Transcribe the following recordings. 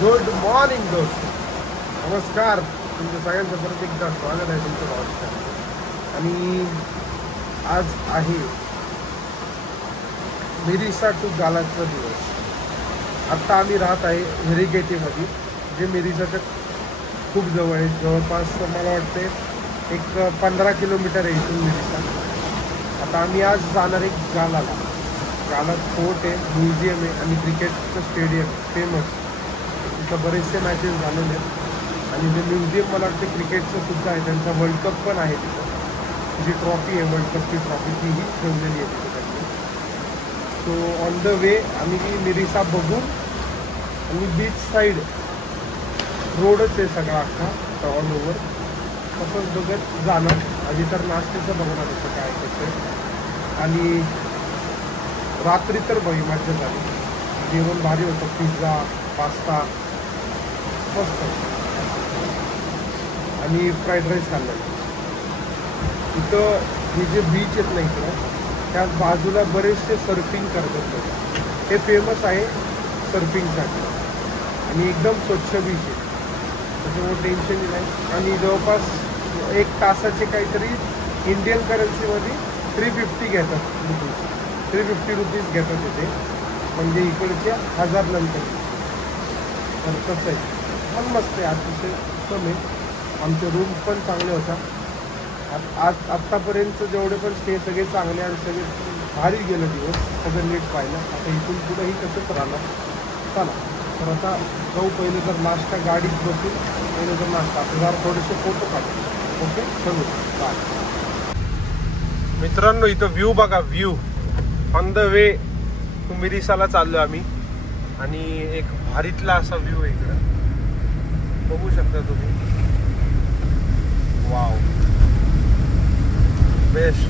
Good morning दोस्त, नमस्कार. तुमचं सगळ्यांचं परत एकदा स्वागत आहे तुमचं भावस्कर. आणि आज आहे मिरिसा टू गालाचा दिवस. आत्ता आम्ही राहत आहे हेरिगेटीमध्ये, जे मिरिसाच्या खूप जवळ आहे. जवळपास मला वाटते एक 15 किलोमीटर आहे इथून मिरिसा. आता आम्ही आज जाणार आहे गालाला. गालात फोर्ट आहे, म्युझियम आहे आणि क्रिकेटचं स्टेडियम फेमस. तिथं बरेचसे मॅचेस झालेले आहेत आणि जे म्युझियम मला वाटतं क्रिकेटचं सुद्धा आहे. त्यांचा वर्ल्ड कप पण आहे तिथं. जी ट्रॉफी आहे वर्ल्ड कपची ट्रॉफी तीही ठेवलेली आहे तिथं त्यांनी. सो ऑन द वे आम्ही मिरिसा बघू आणि बीच साईड रोडच आहे सगळा अख्खा ऑल ओव्हर. तसंच बघत जाणार. आधी तर नाश्त्याचं बघणार होतं काय कसं. आणि रात्री तर बघी मज्जा झाली. जेवण भारी होतं, पिझ्झा पास्ता मस्त आणि फ्राईड राईस खाल्लेलं. इथं हे जे बीच आहेत ना इकडं, त्या बाजूला बरेचसे सर्फिंग करतात लोक. हे फेमस आहे सर्फिंगसाठी आणि एकदम स्वच्छ बीच आहे, त्याच्यामुळे टेन्शन नाही. आणि जवळपास 1 तासाचे काहीतरी इंडियन करन्सीमध्ये 350 घेतात रुपीज. 350 रुपीज घेतात तिथे, म्हणजे इकडच्या 1000 नंतर. तर कसं आहे पण मस्त आहे, अतिशय उत्तम आहे. आमचे रूम्स पण चांगले होता. आज आत्तापर्यंत जेवढे पण स्टे सगळे चांगले आणि सगळे भारी गेलं दिवस, सगळं नीट पाहिलं. आता इथून पुढेही कसंच राहणार. चला तर आता जाऊ. पहिले तर नाश्ता गाडीत बसून पहिले तर नाश्ता. आता जरा थोडेसे फोटो काढू. ओके चलो बाय. मित्रांनो इथं व्ह्यू बघा, view on the way to मिरिसाला चाललो आम्ही. आणि एक भारीतला असा व्ह्यू आहे इकडं, बघू शकता तुम्ही. Wow, best.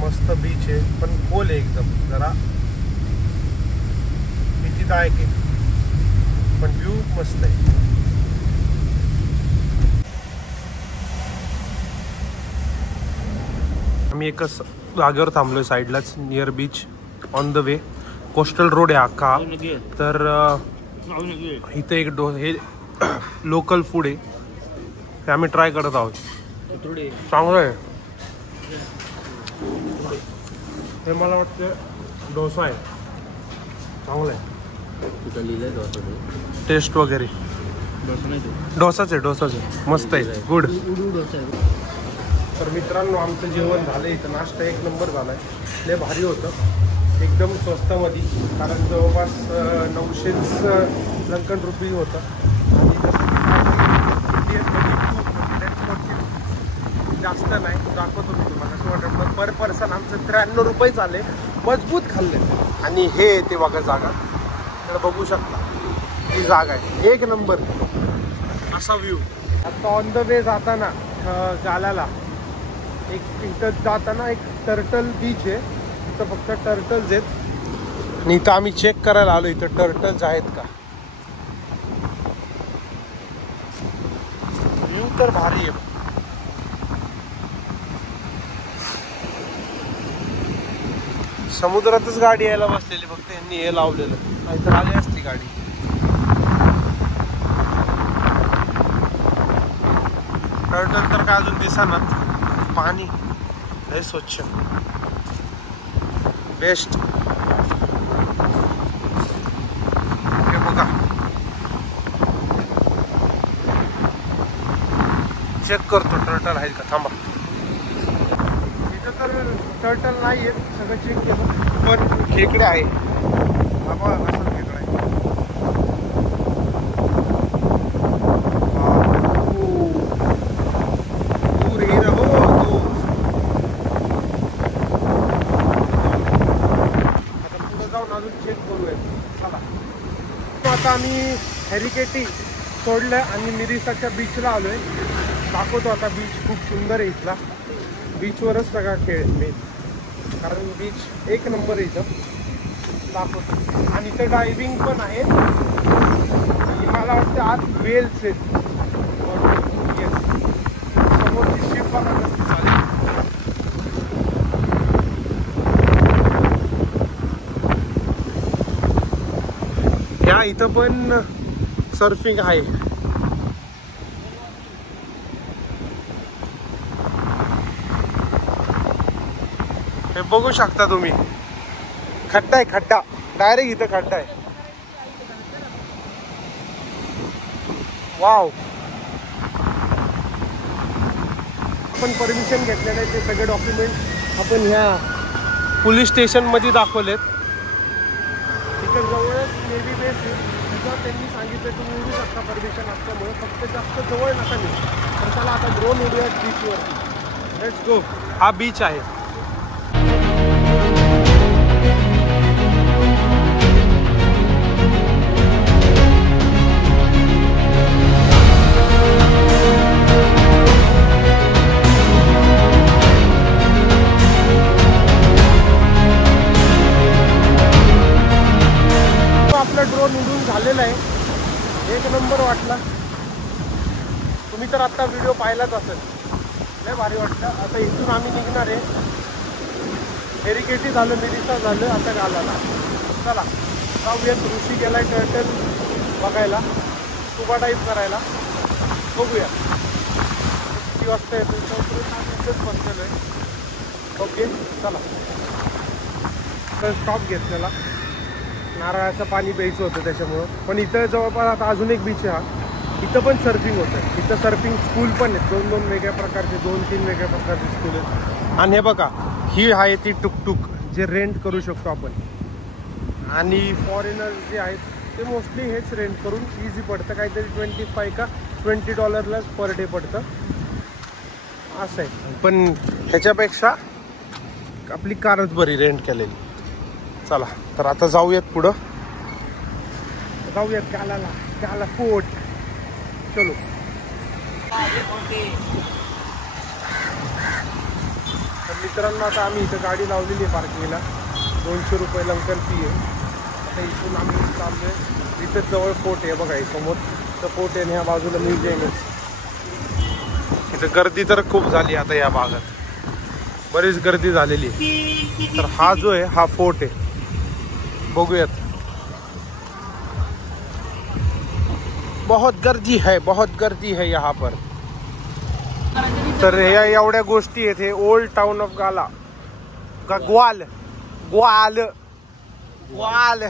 मस्त बीच आहे, पण खोल आहे एकदम, जरा भीतीदायक आहे, पण व्ह्यू मस्त आहे. आम्ही एकच जागेवर थांबलोय साईडलाच, near beach on the way. Coastal road आहे अख्खा. तर इथे एक हे लोकल फूड आहे, ते आम्ही ट्राय करत आहोत. चांगलं आहे हे, मला वाटतं डोसा आहे, चांगलं आहे. टेस्ट वगैरे डोसाच आहे, मस्त आहे, गुड. तर मित्रांनो आमचं जेवण झालं इथं. नाश्ता 1 नंबर झाला आहे, लय भारी होतं, एकदम स्वस्तामध्ये. कारण जवळपास 900 रुपये होतं. आणि जास्त नाही, दाखवतो मी तुम्हाला. असं वाटतं पर पर्सन आमचं 93 रुपये झाले, मजबूत खाल्ले. आणि हे ते बघा जागा, तर बघू शकता ही जागा आहे 1 नंबर, असा व्ह्यू. आता ऑन द वे जाताना गालाला एक इथं जाताना एक टर्टल बीच आहे. इथं फक्त टर्टल्स आहेत आणि इथं आम्ही चेक करायला आलो इथं टर्टल्स आहेत का. व्ह्यू तर भारी आहे. समुद्रातच गाडी यायला बसलेली, फक्त यांनी हे लावलेलं, नाहीतर आली असती गाडी. टर्टल तर काय अजून दिसणार. पाणी लय स्वच्छ, बेस्ट. हे बघा, चेक करतो टर्टल आहे का, थांबा. इथं तर टर्टल नाही आहेत, सगळं चेक केलं, पण खेकडे आहे. बाबा असं खेकडे आहे. आता आम्ही हेरिकेटी सोडलं आणि मिरिसाच्या बीचला आलोय. दाखवतो आता. बीच खूप सुंदर आहे इथला. बीचवरच सगळा खेळ मेन, कारण बीच 1 नंबर आहे इथं. दाखवतो. आणि इथं डायव्हिंग पण आहे. मला वाटतं आज वेल्स आहेत. येस, समोरची शिप बघा कसं चालेल. इथं पण सर्फिंग आहे. हे बघू शकता तुम्ही, खड्डा आहे, खड्डा डायरेक्ट इथं खड्डा आहे. वाव. आपण परमिशन घेतलेलं आहे, ते सगळे डॉक्युमेंट आपण ह्या पोलीस स्टेशनमध्ये दाखवलेत. तिकडे जवळच नेव्ही बेस आहे, तिथं त्यांनी सांगितलं तुम्ही उडू शकता परमिशन असल्यामुळे, फक्त जास्त जवळ नका मी. तर चला आता ड्रोन उडूयात बीचवरती. Let's go. हा बीच आहे. आपला ड्रोन उडून झालेला आहे. एक नंबर वाटला. तुम्ही तर आता व्हिडिओ पाहिलाच असेल, लय भारी वाटलं. आता इथून आम्ही निघणार आहे. हेरिकेटी झालं, मिरिसा झालं, आता गालाला. चला जाऊयात. ऋषी गेलाय टर्टल बघायला, स्कुबा डाईव्ह करायला. बघूया किती वाजता येतो. इथंच बसलेलो आहे. ओके चला. तर स्टॉप घेतलेला, नारळाचं पाणी प्यायचं होतं त्याच्यामुळं. पण इथं जवळपास आता अजून एक बीच आहे हा, इथं पण सर्फिंग होतं. इथं सर्फिंग स्कूल पण आहेत, दोन दोन वेगळ्या प्रकारचे, 2-3 वेगळ्या प्रकारचे स्कूल आहेत. आणि हे बघा, ही आहे ती टुकटुक जे रेंट करू शकतो आपण. आणि फॉरेनर्स जे आहेत ते मोस्टली हेच रेंट करून इझी पडतं. काहीतरी $25 का $20 पर डे पडतं असं आहे. पण ह्याच्यापेक्षा आपली कारच बरी रेंट केलेली. चला तर आता जाऊयात पुढं, जाऊयात कालाला, काला फोर्ट. चलो. तर मित्रांनो आता आम्ही इथं गाडी लावलेली आहे पार्किंगला. 200 रुपये लंकन फी आहे. आता इथून आम्ही चाललोय. इथं जवळ फोर्ट आहे बघा, समोर तर फोर्ट आहे आणि ह्या बाजूला म्युझियम आहे. इथं गर्दी तर खूप झाली आता या भागात, बरीच गर्दी झालेली आहे. तर हा जो आहे हा फोर्ट आहे, बघूयात. बहुत गर्दी है, बहुत गर्दी है यहाँ पर. तर ह्या एवढ्या गोष्टी आहेत. हे ओल्ड टाउन ऑफ गाला, ग्वाल ग्वाल ग्वाल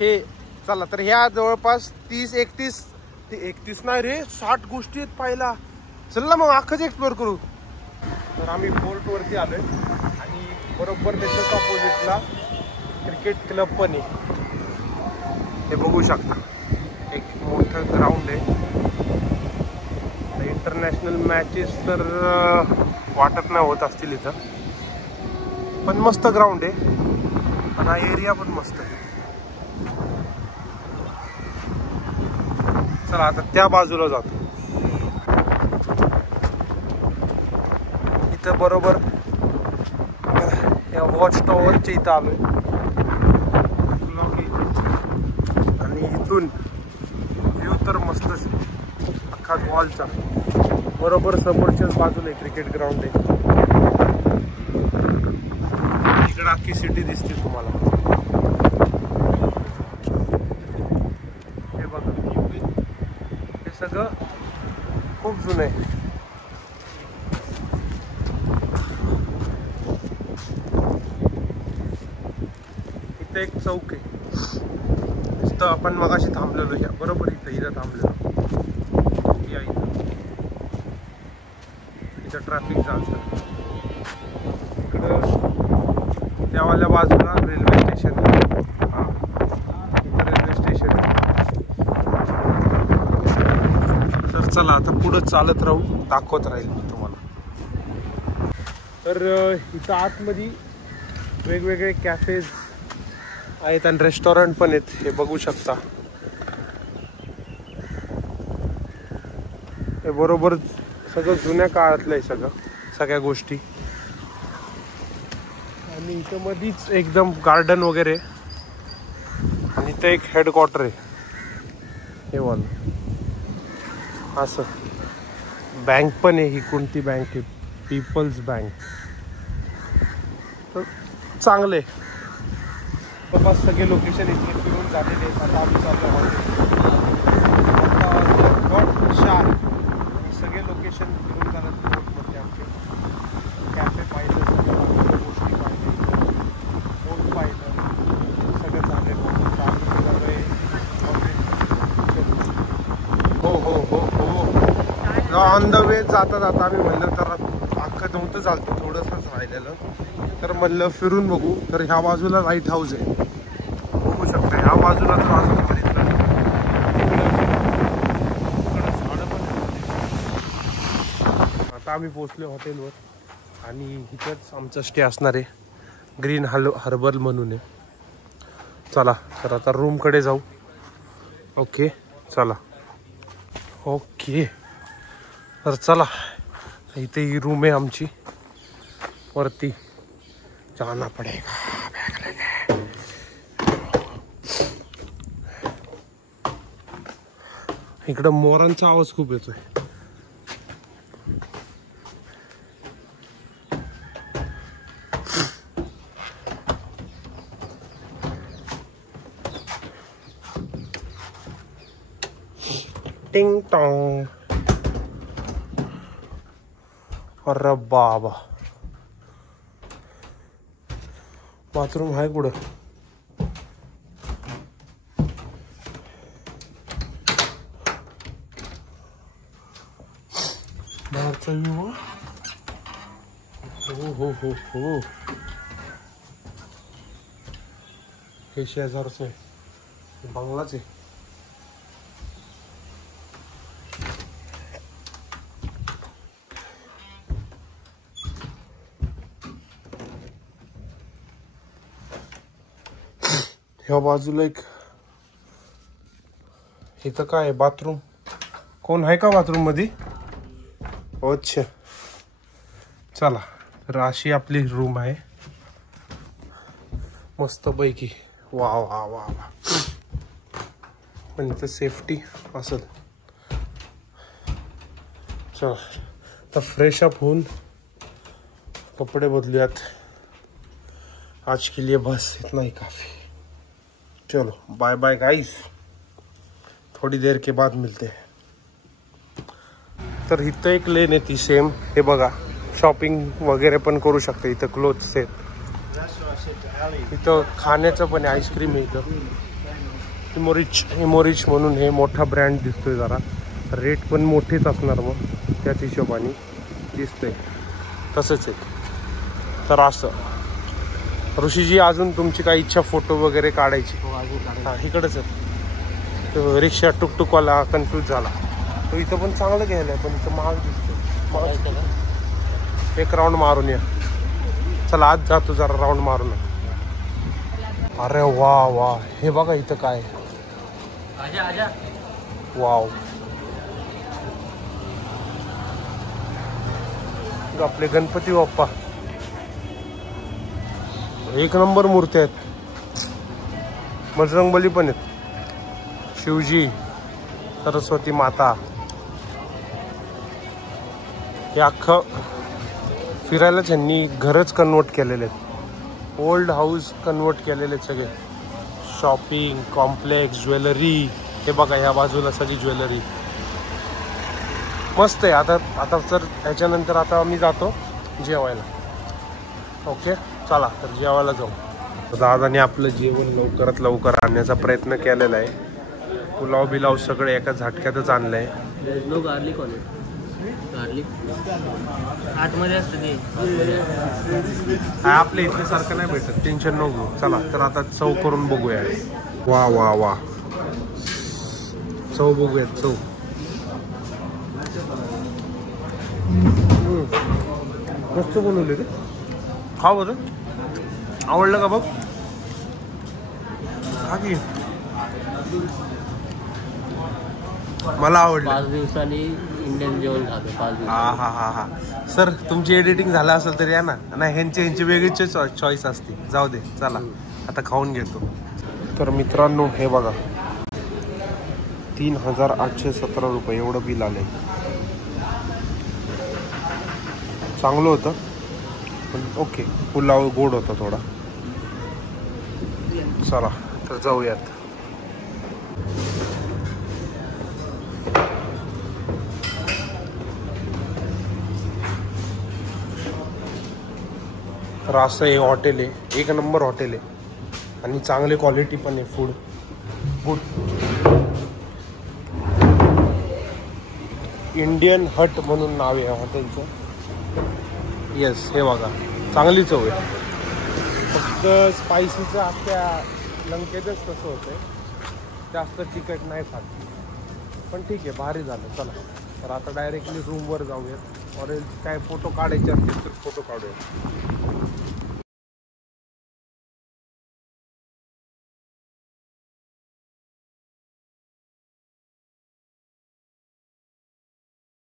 हे. चला तर ह्या जवळपास 30-31 नाही रे, 60 गोष्टी आहेत पाहिला. चल ना मग अख्खंच एक्सप्लोर करू. तर आम्ही फोर्ट वरती आलोय आणि बरोबर त्याच्याच ऑपोजिटला क्रिकेट क्लब पण आहे. हे बघू शकता, एक मोठं ग्राउंड आहे. इंटरनॅशनल मॅचेस तर वाटत नाही होत असतील इथं, पण मस्त ग्राउंड आहे. आणि हा एरिया पण मस्त आहे. चला आता त्या बाजूला जातो. इथं बरोबर या वॉच टॉवरच्या इथं आलोय. आणि इथून व्ह्यू तर मस्तच अख्खा वॉलचा. बरोबर समोरच्याच बाजूला क्रिकेट ग्राउंड आहे. इकडे अख्खी सिटी दिसते तुम्हाला. हे बघा, हे सगळं खूप जुनं आहे. इथं एक चौक आहे, तिथं आपण मगाशी थांबलेलो. या बरोबर इथं थांबलेलो. या इथं ट्रॅफिक जाम. इकडं त्यावाल्या बाजूला रेल्वे स्टेशन. हा इथं रेल्वे स्टेशन आहे. तर चला आता पुढं चालत राहू, दाखवत राहील तुम्हाला. तर इथं आतमध्ये वेगवेगळे कॅफेज आहेत आणि रेस्टॉरंट पण आहेत. हे बघू शकता. हे बरोबर सगळं जुन्या काळातलं आहे सगळ्या गोष्टी. आणि इथं मधीच एकदम गार्डन वगैरे. आणि इथं एक हेडक्वार्टर आहे हे वाल. असं बँक पण आहे. ही कोणती बँक आहे? People's bank. तर चांगले. जवळपास सगळे लोकेशन इथले फिरून झालेले आहेत. आता आम्ही चाललो आहोत आता 4 सगळे लोकेशन फिरून झालं. फोर्टमधले आमचे कॅफे पाहिलं, सगळ्या बाकीच्या गोष्टी पाहिल्या, फोर्ट पाहिलं, सगळं झालेलं. आम्ही झालो आहे हो ऑन द वे जाता जाता आम्ही म्हणलं तर अख्खं नव्हतं चालतं, थोडंसंच राहिलेलं. तर म्हणलं फिरून बघू. तर ह्या बाजूला लाईट हाऊस आहे, बघू शकता. ह्या बाजूला तर अजून बघितलं आता आम्ही पोहोचलो हॉटेलवर आणि इथंच आमचं स्टे असणार आहे. ग्रीन हार्बर म्हणून आहे. चला तर आता रूमकडे जाऊ. ओके चला. ओके तर चला, इथे ही रूम आहे आमची. वरती जाना पडेगा. इकडं मोरांचा आवाज खूप येतोय. टिंग टॉंग. अरे बाबा, बाथरूम आहे कुठं? बाहेरचा व्ह्यू. हो हे शेजारचं आहे, बंगलाच आहे. ह्या बाजूला एक, इथं काय आहे? बाथरूम. कोण आहे का बाथरूम मध्ये? अच्छा चला, तर अशी आपली रूम आहे मस्त पैकी. वा वा वा वा. पण इथं सेफ्टी असेल. चला तर फ्रेश अप होऊन कपडे बदलूयात. आज के लिए बस इतना ही काफी. चलो बाय बाय गाइस, थोड़ी देर के बाद मिलते हैं. तर इथं एक लेन आहे ती सेम. हे बघा, शॉपिंग वगैरे पण करू शकते इथं. क्लोथ्स आहेत इथं. खाण्याचं पण आहे, आईस्क्रीम आहे इथं. इमोरिच म्हणून हे मोठा ब्रँड दिसतोय. जरा रेट पण मोठेच असणार मग त्याच हिशोबाने दिसतंय. तसंच आहे. तर असं ऋषीजी, अजून तुमची काही इच्छा फोटो वगैरे काढायची? हां इकडंच आहे. तो रिक्षा टुकटुकवाला कन्फ्यूज झाला. तो इथं पण चांगलं घ्यायला आहे, पण इथं महाग दिसतो. एक राऊंड मारून या. चला आज जातो जरा राऊंड मारून. अरे वा वा, हे बघा इथं काय. वाव, आपले गणपती बाप्पा एक नंबर मूर्ती आहेत. बजरंगबली पण आहेत, शिवजी, सरस्वती माता. हे अख्खं फिरायलाच यांनी घरच कन्वर्ट केलेले आहेत. ओल्ड हाऊस कन्वर्ट केलेले आहेत सगळे. Shopping complex, jewellery. हे बघा ह्या बाजूला सगळी ज्वेलरी मस्त आहे. आता तर ह्याच्यानंतर आता आम्ही जातो जेवायला. ओके चला तर जेवायला जाऊ. दादाने आपलं जेवण लवकरात लवकर आणण्याचा प्रयत्न केलेला आहे. पुलाव बिलाव सगळं एका झटक्यातच आणलं आहे. गार्लिक आतमध्ये असतं ते. आपल्या इथल्यासारखं नाही भेटत, टेन्शन नको. चला तर आता चव करून बघूया. वा वा वा, चव बघूयात. चव मस्त बनवले रे. खा बरं, आवडलं का बघ. हा की मला आवडलं. 5 दिवसांनी इंडियन जेवण खातो 5 दिवस. हा सर, तुमची एडिटिंग झालं असेल तर या ना. नाही ह्यांची वेगळीच चॉईस असते. जाऊ दे, चला आता खाऊन घेतो. तर मित्रांनो हे बघा, 3817 रुपये एवढं बिल आलंय. चांगलं होतं पण ओके. पुलाव गोड होता थोडा. चला तर जाऊयात. तर असं हे हॉटेल आहे, 1 नंबर हॉटेल आहे आणि चांगली क्वालिटी पण आहे. Food good. इंडियन हट म्हणून नाव आहे हॉटेलचं. येस, हे बघा चांगली चव आहे. फक्त स्पायसीचं आपल्या लंकेतच तसं होतंय, जास्त तिखट नाही खात. पण ठीक आहे, भारी झालं. चला तर आता डायरेक्टली रूमवर जाऊयात. ऑरेंज काय फोटो काढायचे असतील तर फोटो काढूयात.